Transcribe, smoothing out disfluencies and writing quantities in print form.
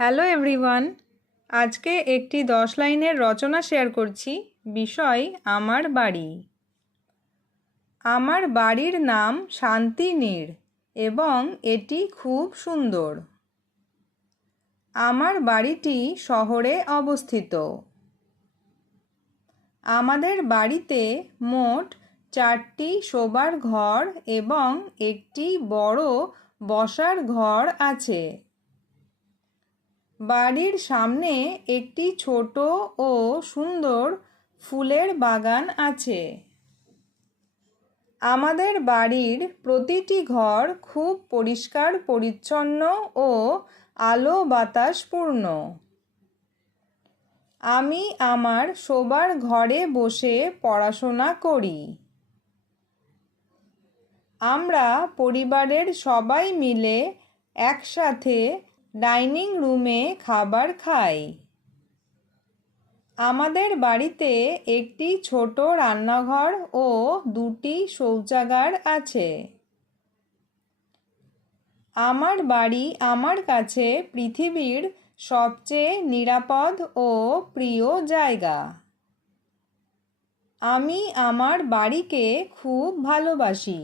Hello everyone, আজকে একটি 10 লাইনের রচনা শেয়ার করছি। বিষয় আমার বাড়ি। আমার বাড়ির নাম শান্তিনীড় এবং এটি খুব সুন্দর। আমার বাড়িটি শহরে অবস্থিত। আমাদের বাড়িতে মোট 4টি শোবার ঘর এবং একটি বড় বসার ঘর আছে। বাড়ির সামনে একটি ছোট ও সুন্দর ফুলের বাগান আছে। আমাদের বাড়ির প্রতিটি ঘর খুব পরিষ্কার পরিচ্ছন্ন ও আলো বাতাসপূর্ণ। আমি আমার শোবার ঘরে বসে পড়াশোনা করি। আমরা পরিবারের সবাই মিলে একসাথে ডাইনিং রুমে খাবার খাই। আমাদের বাড়িতে একটি ছোট রান্নাঘর ও 2টি শৌচাগার আছে। আমার বাড়ি আমার কাছে পৃথিবীর সবচেয়ে নিরাপদ ও প্রিয় জায়গা। আমি আমার বাড়িকে খুব ভালোবাসি।